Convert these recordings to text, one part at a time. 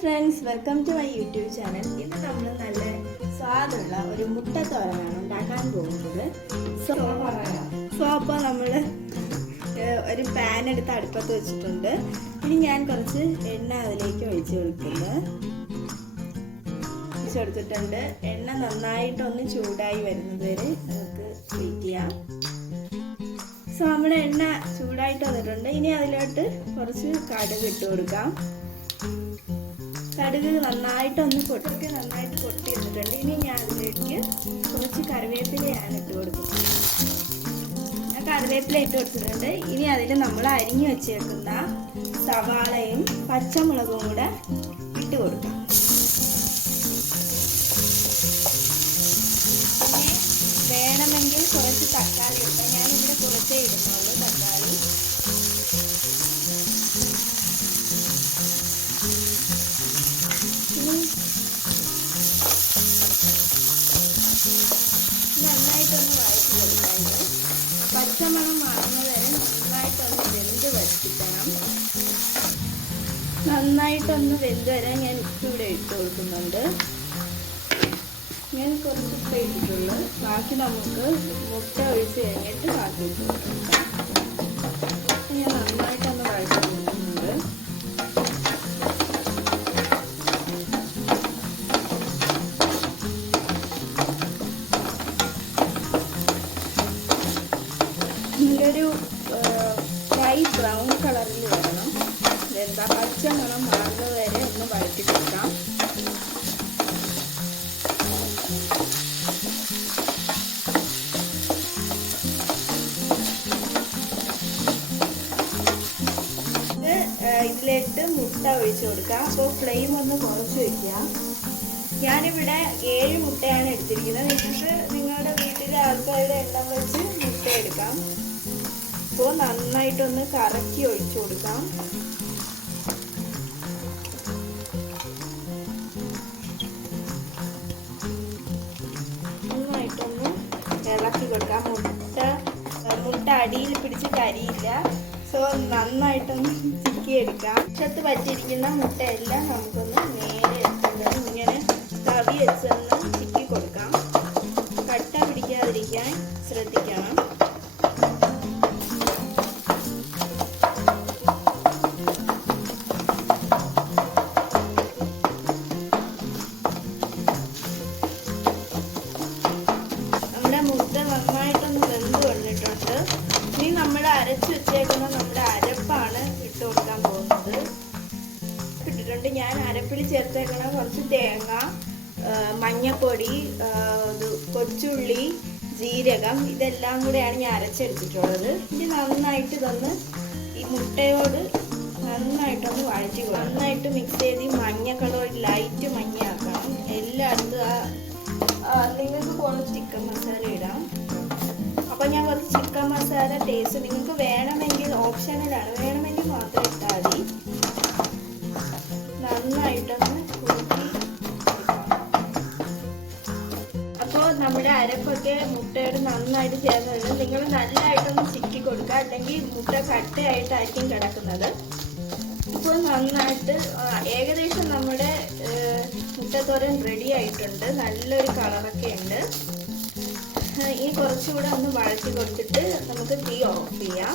Friends welcome to my YouTube channel ഇന്ന് നമ്മൾ നല്ല സ്വാദുള്ള ഒരു മുട്ട മുട്ടത്തോരനാണ് ഉണ്ടാക്കാൻ പോകുന്നത്. സോ അപ്പോൾ നമ്മൾ ഒരു പാൻ എടുത്ത് അടുപ്പത്ത് വെച്ചിട്ടുണ്ട്. ഇനി ഞാൻ കുറച്ച് എണ്ണ അതിലേക്ക് ഒഴിച്ചു കൊടുക്കുന്നു. ഒഴിച്ചു കൊടുത്തിട്ടുണ്ട്. എണ്ണ നന്നായിട്ടൊന്ന് ചൂടായി വരുന്നത് വരെ നമുക്ക് വെയിറ്റ് ചെയ്യാം. സോ നമ്മുടെ എണ്ണ ചൂടായിട്ട് വന്നിട്ടുണ്ട്. ഇനി അതിലോട്ട് കുറച്ച് കടുക് ഇട്ട് കൊടുക്കാം. കടുക് നന്നായിട്ടൊന്ന് പൊട്ടൊക്കെ നന്നായിട്ട് പൊട്ടി ഇട്ടിട്ടുണ്ട് ഇനി ഞാൻ അതിലേക്ക് കുറച്ച് കറിവേപ്പിലയാണ് ഇട്ട് കൊടുക്കുന്നത്. ഞാൻ കറിവേപ്പില ഇട്ട് കൊടുത്തിട്ടുണ്ട്. ഇനി അതിൽ നമ്മൾ അരിഞ്ഞു വെച്ചേക്കുന്ന സവാളയും പച്ചമുളകും കൂടെ ഇട്ട് കൊടുക്കാം. പിന്നെ വേണമെങ്കിൽ കുറച്ച് തക്കാളി ഇട്ടാൽ ഞാനിവിടെ കുറച്ചേ ഇടുന്നുള്ളൂ നന്നായിട്ടൊന്ന് വഴറ്റി കൊടുക്കാനുണ്ട് പച്ചമണം നന്നായിട്ടൊന്ന് വെന്ത് നന്നായിട്ടൊന്ന് വെന്ത് വരാൻ ഞാൻ ഇവിടെ ഇട്ട് കൊടുക്കുന്നുണ്ട്. ഞാൻ കുറച്ച് ഉപ്പ് ഇട്ടിട്ടുള്ളൂ. ബാക്കി നമുക്ക് മുട്ട ഒഴിച്ച് കഴിഞ്ഞിട്ട് ബാക്കി ഇട്ട് കൊടുക്കാം. കളറിൽ വരണം എന്താ പച്ച നിറം മാറുന്നത് ഒന്ന് വഴറ്റി കൊടുക്കാം. ഇതിലിട്ട് മുട്ട ഒഴിച്ചു കൊടുക്കാം. അപ്പോൾ ഫ്ലെയിം ഒന്ന് കുറച്ച് വയ്ക്കുക ഞാനിവിടെ ഏഴ് മുട്ടയാണ് എടുത്തിരിക്കുന്നത്. നിങ്ങൾക്ക് നിങ്ങളുടെ വീട്ടിലെ ആൾക്കാരുടെ എണ്ണം വെച്ച് മുട്ട എടുക്കാം. അപ്പോൾ നന്നായിട്ടൊന്ന് കറക്കി ഒഴിച്ചു കൊടുക്കാം. നന്നായിട്ടൊന്ന് ഇളക്കി കൊടുക്കാം. മുട്ട മുട്ട അടിയിൽ പിടിച്ച് കരിയില്ല സോ നന്നായിട്ടൊന്ന് ചിക്കി എടുക്കാം ചത്ത് പറ്റിയിരിക്കുന്ന മുട്ടയെല്ലാം നമുക്കൊന്ന് നേരെ എത്തുന്നത് ഇങ്ങനെ തവി വെച്ചൊന്ന് ചിക്കി കൊടുക്കാം. കട്ട പിടിക്കാതിരിക്കാൻ ശ്രദ്ധിക്കണം. മുട്ട നന്നായിട്ടൊന്ന് വെന്ത് വന്നിട്ടുണ്ട്. ഇനി നമ്മൾ അരച്ച് വെച്ചേക്കുന്ന നമ്മുടെ അരപ്പാണ് ഇട്ട് കൊടുക്കാൻ പോകുന്നത്. ഇട്ടിട്ടുണ്ട്. ഞാൻ അരപ്പിൽ ചേർത്തേക്കണ കുറച്ച് തേങ്ങ മഞ്ഞപ്പൊടി ഇത് കൊച്ചുള്ളി ജീരകം ഇതെല്ലാം കൂടെയാണ് ഞാൻ അരച്ചെടുത്തിട്ടുള്ളത്. ഇനി നന്നായിട്ട് ഇതൊന്ന് ഈ മുട്ടയോട് നന്നായിട്ടൊന്ന് വഴറ്റി നന്നായിട്ട് മിക്സ് ചെയ്ത് ഈ മഞ്ഞ കളർ ലൈറ്റ് ആ, നിങ്ങൾക്ക് കുറച്ച് ചിക്കൻ മസാല ഇടാം. അപ്പോൾ ഞാൻ കുറച്ച് ചിക്കൻ മസാല ടേസ്റ്റ് നിങ്ങൾക്ക് വേണമെങ്കിൽ ഓപ്ഷനിലാണ് വേണമെങ്കിൽ മാത്രം ഇട്ടാൽ മതി. നന്നായിട്ടൊന്ന് അപ്പോൾ നമ്മുടെ അരപ്പൊക്കെ മുട്ടയോട് നന്നായിട്ട് ചേർന്നത് നിങ്ങൾ നല്ലതായിട്ടൊന്ന് ചിക്കി കൊടുക്കുക. അല്ലെങ്കിൽ മുട്ട കട്ടയായിട്ടായിരിക്കും കിടക്കുന്നത്. ഇപ്പോൾ നന്നായിട്ട് ഏകദേശം നമ്മുടെ മുട്ടത്തോരൻ റെഡി ആയിട്ടുണ്ട്. നല്ലൊരു കളറൊക്കെ ഉണ്ട്. ഈ കുറച്ചുകൂടെ ഒന്ന് വഴറ്റി കൊടുത്തിട്ട് നമുക്ക് തീ ഓഫ് ചെയ്യാം.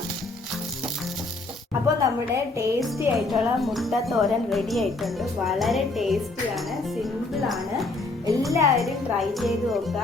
അപ്പോൾ നമ്മുടെ ടേസ്റ്റി ആയിട്ടുള്ള മുട്ട തോരൻ റെഡി ആയിട്ടുണ്ട്. വളരെ ടേസ്റ്റിയാണ് സിമ്പിളാണ് എല്ലാവരും ട്രൈ ചെയ്ത് നോക്കുക.